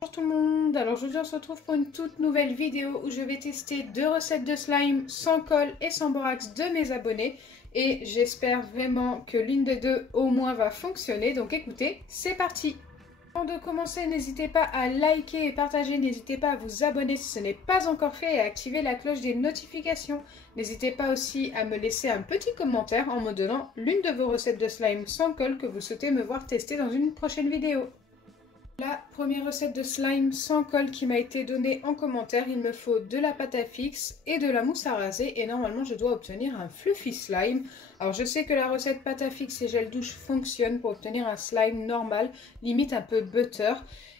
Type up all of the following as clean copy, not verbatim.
Bonjour tout le monde, alors aujourd'hui on se retrouve pour une toute nouvelle vidéo où je vais tester 2 recettes de slime sans colle et sans borax de mes abonnés et j'espère vraiment que l'une des deux au moins va fonctionner, donc écoutez, c'est parti! Avant de commencer, n'hésitez pas à liker et partager, n'hésitez pas à vous abonner si ce n'est pas encore fait et à activer la cloche des notifications. N'hésitez pas aussi à me laisser un petit commentaire en me donnant l'une de vos recettes de slime sans colle que vous souhaitez me voir tester dans une prochaine vidéo. La première recette de slime sans colle qui m'a été donnée en commentaire, il me faut de la pâte à fixe et de la mousse à raser et normalement je dois obtenir un fluffy slime. Alors je sais que la recette pâte à fixe et gel douche fonctionne pour obtenir un slime normal, limite un peu butter.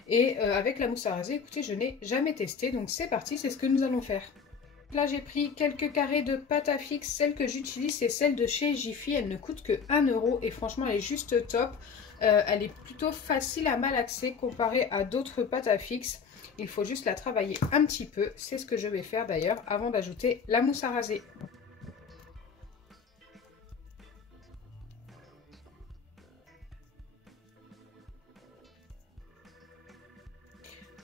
Et avec la mousse à raser, écoutez, je n'ai jamais testé, donc c'est parti, c'est ce que nous allons faire. Là j'ai pris quelques carrés de pâte à fixe, celle que j'utilise c'est celle de chez Jiffy, elle ne coûte que 1 € et franchement elle est juste top. Elle est plutôt facile à malaxer comparée à d'autres pâtes à fixe. Il faut juste la travailler un petit peu, c'est ce que je vais faire d'ailleurs avant d'ajouter la mousse à raser.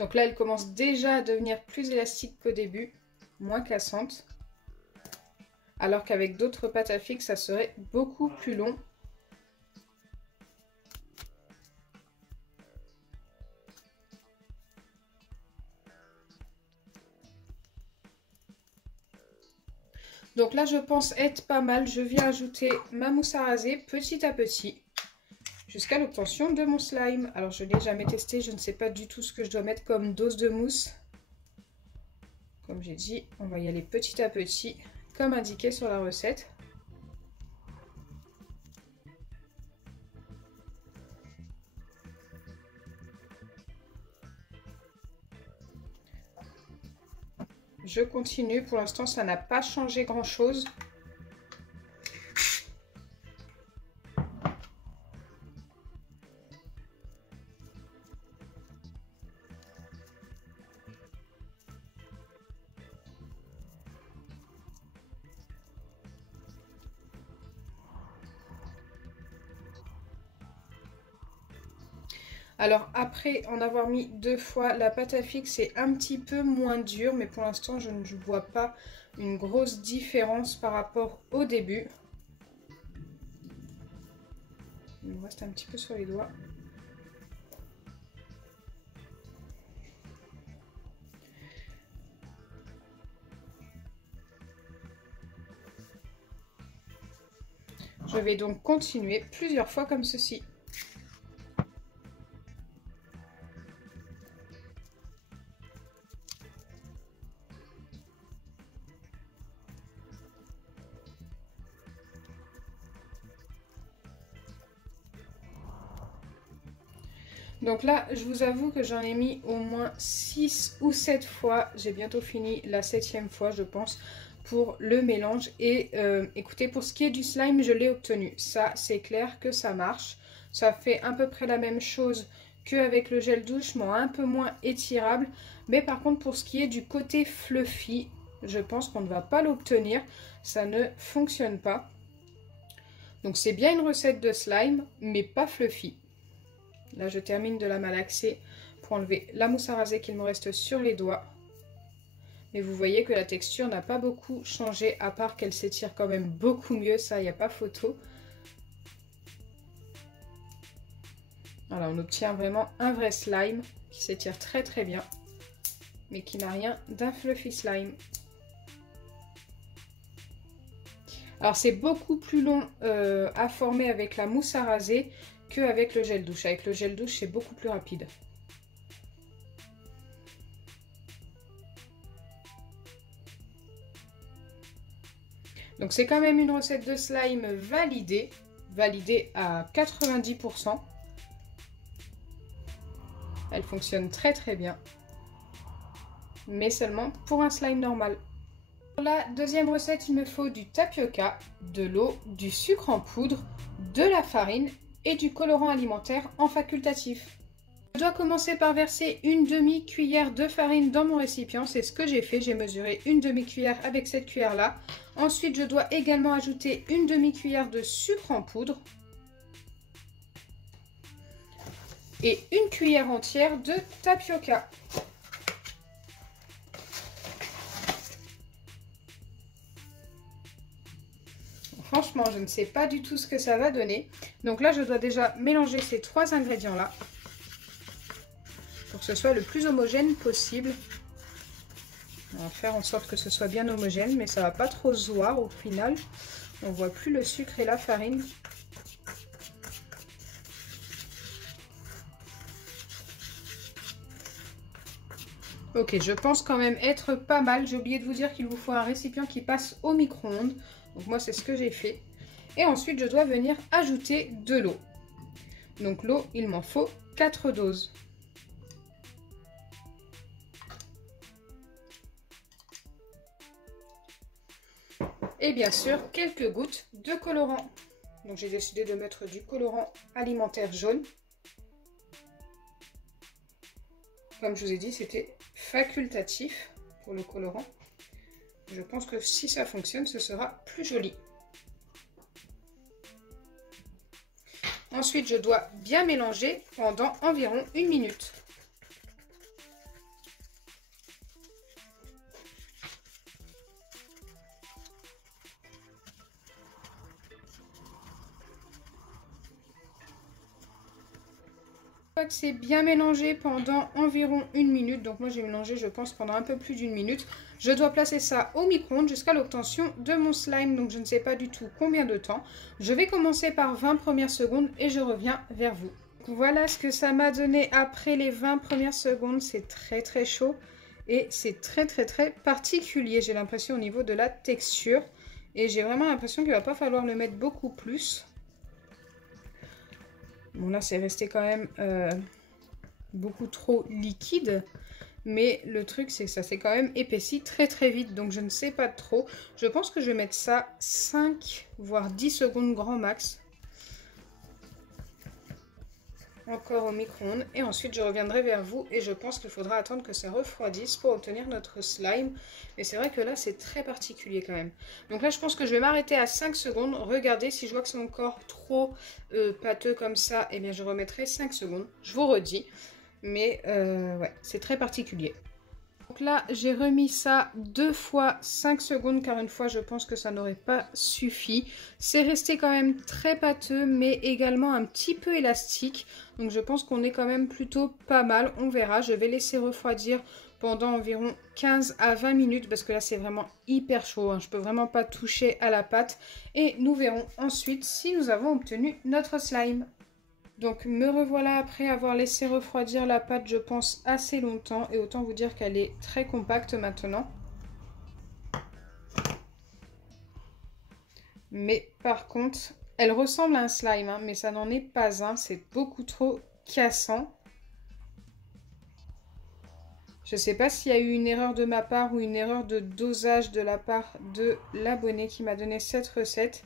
Donc là elle commence déjà à devenir plus élastique qu'au début, moins cassante. Alors qu'avec d'autres pâtes à fixe ça serait beaucoup plus long. Donc là je pense être pas mal, je viens ajouter ma mousse à raser petit à petit jusqu'à l'obtention de mon slime. Alors je ne l'ai jamais testé, je ne sais pas du tout ce que je dois mettre comme dose de mousse. Comme j'ai dit, on va y aller petit à petit comme indiqué sur la recette. Je continue, pour l'instant ça n'a pas changé grand chose. Alors après en avoir mis 2 fois, la pâte à fixe est un petit peu moins dure, mais pour l'instant je ne vois pas une grosse différence par rapport au début. Il me reste un petit peu sur les doigts. Je vais donc continuer plusieurs fois comme ceci. Donc là, je vous avoue que j'en ai mis au moins 6 ou 7 fois. J'ai bientôt fini la 7e fois, je pense, pour le mélange. Et écoutez, pour ce qui est du slime, je l'ai obtenu. Ça, c'est clair que ça marche. Ça fait à peu près la même chose qu'avec le gel douche, mais un peu moins étirable. Mais par contre, pour ce qui est du côté fluffy, je pense qu'on ne va pas l'obtenir. Ça ne fonctionne pas. Donc c'est bien une recette de slime, mais pas fluffy. Là, je termine de la malaxer pour enlever la mousse à raser qu'il me reste sur les doigts. Mais vous voyez que la texture n'a pas beaucoup changé, à part qu'elle s'étire quand même beaucoup mieux, ça, il n'y a pas photo. Voilà, on obtient vraiment un vrai slime qui s'étire très très bien, mais qui n'a rien d'un fluffy slime. Alors, c'est beaucoup plus long à former avec la mousse à raser qu'avec le gel douche. Avec le gel douche, c'est beaucoup plus rapide. Donc c'est quand même une recette de slime validée à 90%. Elle fonctionne très très bien, mais seulement pour un slime normal. Pour la deuxième recette, il me faut du tapioca, de l'eau, du sucre en poudre, de la farine et du colorant alimentaire en facultatif. Je dois commencer par verser une demi-cuillère de farine dans mon récipient, c'est ce que j'ai fait, j'ai mesuré une demi-cuillère avec cette cuillère-là. Ensuite, je dois également ajouter une demi-cuillère de sucre en poudre. et une cuillère entière de tapioca. Franchement, je ne sais pas du tout ce que ça va donner. Donc là, je dois déjà mélanger ces 3 ingrédients-là pour que ce soit le plus homogène possible. On va faire en sorte que ce soit bien homogène, mais ça va pas trop se voir au final. On voit plus le sucre et la farine. Ok, je pense quand même être pas mal. J'ai oublié de vous dire qu'il vous faut un récipient qui passe au micro-ondes. Donc moi, c'est ce que j'ai fait. Et ensuite, je dois venir ajouter de l'eau. Donc l'eau, il m'en faut 4 doses. Et bien sûr, quelques gouttes de colorant. Donc j'ai décidé de mettre du colorant alimentaire jaune. Comme je vous ai dit, c'était facultatif pour le colorant. Je pense que si ça fonctionne, ce sera plus joli. Ensuite, je dois bien mélanger pendant environ 1 minute. Une fois que c'est bien mélangé pendant environ 1 minute, donc moi j'ai mélangé je pense pendant un peu plus d'1 minute, je dois placer ça au micro-ondes jusqu'à l'obtention de mon slime, donc je ne sais pas du tout combien de temps. Je vais commencer par 20 premières secondes et je reviens vers vous. Voilà ce que ça m'a donné après les 20 premières secondes, c'est très chaud et c'est très particulier, j'ai l'impression au niveau de la texture et j'ai vraiment l'impression qu'il ne va pas falloir le mettre beaucoup plus. Bon là c'est resté quand même beaucoup trop liquide, mais le truc c'est que ça s'est quand même épaissi très vite, donc je ne sais pas trop. Je pense que je vais mettre ça 5 voire 10 secondes grand max. Encore au micro-ondes et ensuite je reviendrai vers vous et je pense qu'il faudra attendre que ça refroidisse pour obtenir notre slime. Mais c'est vrai que là c'est très particulier quand même. Donc là je pense que je vais m'arrêter à 5 secondes. Regardez, si je vois que c'est encore trop pâteux comme ça, et bien je remettrai 5 secondes. Je vous redis. Mais ouais, c'est très particulier. Donc là, j'ai remis ça 2 fois 5 secondes car une fois, je pense que ça n'aurait pas suffi. C'est resté quand même très pâteux, mais également un petit peu élastique. Donc je pense qu'on est quand même plutôt pas mal. On verra. Je vais laisser refroidir pendant environ 15 à 20 minutes parce que là, c'est vraiment hyper chaud, hein. Je peux vraiment pas toucher à la pâte. Et nous verrons ensuite si nous avons obtenu notre slime. Donc me revoilà après avoir laissé refroidir la pâte, je pense, assez longtemps. Et autant vous dire qu'elle est très compacte maintenant. Mais par contre, elle ressemble à un slime, hein, mais ça n'en est pas un. C'est beaucoup trop cassant. Je ne sais pas s'il y a eu une erreur de ma part ou une erreur de dosage de la part de l'abonné qui m'a donné cette recette.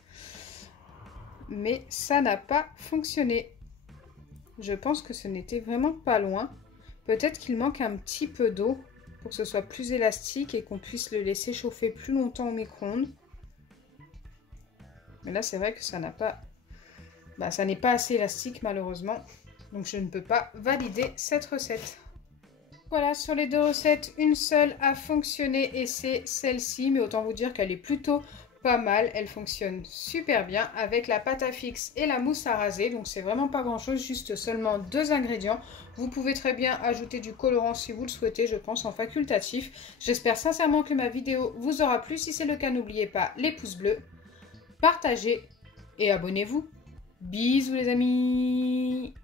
Mais ça n'a pas fonctionné. Je pense que ce n'était vraiment pas loin. Peut-être qu'il manque un petit peu d'eau pour que ce soit plus élastique et qu'on puisse le laisser chauffer plus longtemps au micro-ondes. Mais là, c'est vrai que ça n'a pas... ça n'est pas assez élastique malheureusement. Donc je ne peux pas valider cette recette. Voilà, sur les 2 recettes, une seule a fonctionné et c'est celle-ci. Mais autant vous dire qu'elle est plutôt pas mal, elle fonctionne super bien avec la pâte à fixe et la mousse à raser, donc c'est vraiment pas grand chose, juste seulement 2 ingrédients. Vous pouvez très bien ajouter du colorant si vous le souhaitez, je pense en facultatif. J'espère sincèrement que ma vidéo vous aura plu. Si c'est le cas, n'oubliez pas les pouces bleus, partagez et abonnez-vous. Bisous les amis.